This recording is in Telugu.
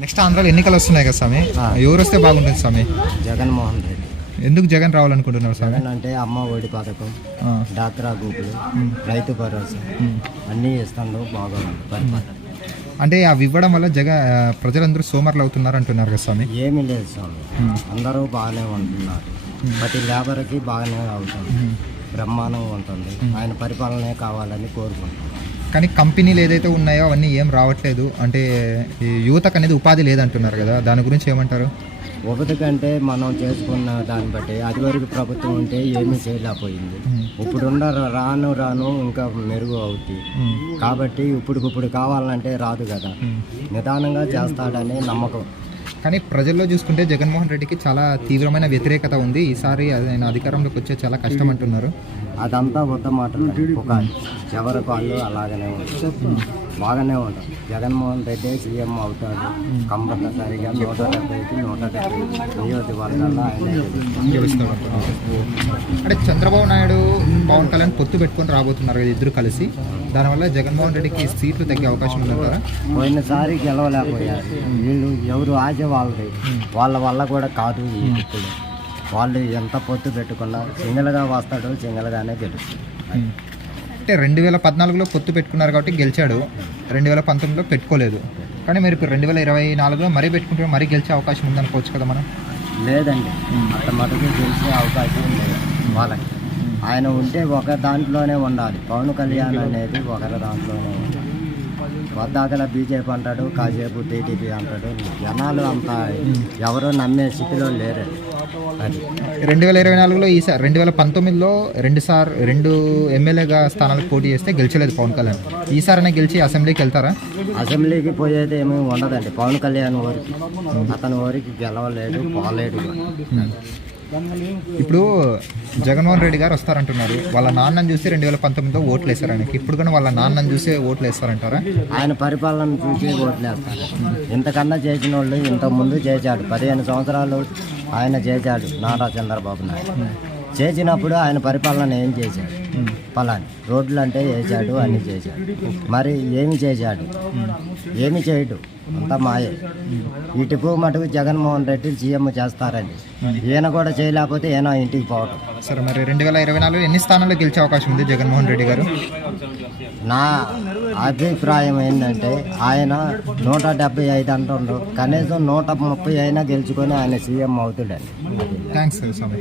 నెక్స్ట్ ఆంధ్రాలో ఎన్నికలు వస్తున్నాయి కదా స్వామి, ఎవరు వస్తే బాగుంటుంది స్వామి? జగన్మోహన్ రెడ్డి. ఎందుకు జగన్ రావాలనుకుంటున్నారు స్వామి? జగన్ అంటే అమ్మ ఒడి పథకం, డాక్రా గ్రూపులు, రైతు భరోసా అన్నీ ఇస్తాను, బాగుంది పరిపాలన. అంటే అవి ఇవ్వడం వల్ల ప్రజలందరూ సోమర్లు అవుతున్నారు అంటున్నారు కదా స్వామి? ఏమీ లేదు స్వామి, అందరూ బాగానే ఉంటున్నారు. ప్రతి లేబర్కి బాగానే అవుతుంది, బ్రహ్మాండంగా ఉంటుంది. ఆయన పరిపాలనే కావాలని కోరుకుంటున్నాను. కానీ కంపెనీలు ఏదైతే ఉన్నాయో అవన్నీ ఏం రావట్లేదు, అంటే ఈ యువతకు అనేది ఉపాధి లేదంటున్నారు కదా, దాని గురించి ఏమంటారు? ఒకటి కంటే మనం చేసుకున్న దాన్ని బట్టి అది వరకు ప్రభుత్వం ఉంటే ఏమీ చేయలేకపోయింది. ఇప్పుడున్న రాను రాను ఇంకా మెరుగు అవుతుంది. కాబట్టి ఇప్పుడు కావాలంటే రాదు కదా, నిదానంగా చేస్తాడని నమ్మకం. కానీ ప్రజల్లో చూసుకుంటే జగన్మోహన్ రెడ్డికి చాలా తీవ్రమైన వ్యతిరేకత ఉంది. ఈసారి ఆయన అధికారంలోకి వచ్చే చాలా కష్టం అంటున్నారు. అదంతా కొత్త మాటలు, ఒక ఎవరి వాళ్ళు అలాగనే ఉంటారు, బాగానే ఉంటారు. జగన్మోహన్ రెడ్డి సీఎం అవుతాడు కంపల్సరిగా. 170కి 170 నియోజకవర్గాల్లో ఆయన గెలుస్తాడు. అంటే చంద్రబాబు నాయుడు, పవన్ కళ్యాణ్ పొత్తు పెట్టుకొని రాబోతున్నారు కదా ఇద్దరు కలిసి, దానివల్ల జగన్మోహన్ రెడ్డికి సీట్లు తగ్గే అవకాశం ఉందంటారా? పోయినసారి గెలవలేకపోయారు వీళ్ళు. ఎవరు ఆశ వాళ్ళది, వాళ్ళ వల్ల కూడా కాదు. ఇప్పుడు వాళ్ళు ఎంత పొత్తు పెట్టుకున్నా సింగల్గా వస్తాడు, సింగల్గానే గెలుస్తాడు. అంటే 2014లో పొత్తు పెట్టుకున్నారు కాబట్టి గెలిచాడు, 2019లో పెట్టుకోలేదు. కానీ మీరు ఇప్పుడు 2024లో మరీ పెట్టుకుంటే మరీ గెలిచే అవకాశం ఉందనుకోవచ్చు కదా మనం? లేదండి, అంత మటుకు గెలిచే అవకాశం లేదు వాళ్ళకి. ఆయన ఉంటే ఒక దాంట్లోనే ఉండాలి. పవన్ కళ్యాణ్ అనేది ఒకరి దాంట్లోనే ఉండాలి. వద్దాకలా బీజేపీ అంటాడు, కాసేపు టీడీపీ అంటాడు. జనాలు అంత ఎవరో నమ్మే స్థితిలో లేరు. అది 2024లో ఈసారి 2019లో 2 ఎమ్మెల్యేగా స్థానాలకు పోటీ చేస్తే గెలిచలేదు పవన్ కళ్యాణ్. ఈసారైనా గెలిచి అసెంబ్లీకి వెళ్తారా? అసెంబ్లీకి పోయేది ఏమీ ఉండదండి. పవన్ కళ్యాణ్ ఊరికి, అతని ఊరికి గెలవలేడు, పోలేడు. ఇప్పుడు జగన్మోహన్ రెడ్డి గారు వస్తారంటున్నారు. వాళ్ళ నాన్నని చూసి 2019లో ఓట్లు వేస్తారు ఆయనకి. ఇప్పుడు కూడా వాళ్ళ నాన్నని చూసి ఓట్లు వేస్తారంటారా? ఆయన పరిపాలన చూసి ఓట్లు వేస్తారు. ఇంతకన్నా చేసిన వాళ్ళు ఇంతకుముందు చేశాడు. 15 సంవత్సరాలు ఆయన చేశాడు నారా చంద్రబాబు నాయుడు. చేసినప్పుడు ఆయన పరిపాలన ఏం చేశాడు? పలాని రోడ్లు అంటే వేసాడు, అన్నీ చేశాడు. మరి ఏమి చేశాడు? ఏమి చేయడు, అంతా మాయే. ఇటుకు మటుకు జగన్మోహన్ రెడ్డి సీఎం చేస్తారండి. ఈయన కూడా చేయలేకపోతే ఈయన ఇంటికి పోవటం. సరే, మరి 2024లో ఎన్ని స్థానాల్లో గెలిచే అవకాశం ఉంది జగన్మోహన్ రెడ్డి గారు? నా అభిప్రాయం ఏంటంటే ఆయన 175 అంటుండ్రు, కనీసం 130 అయినా గెలుచుకొని ఆయన సీఎం అవుతాడండి. థ్యాంక్స్ స్వామి.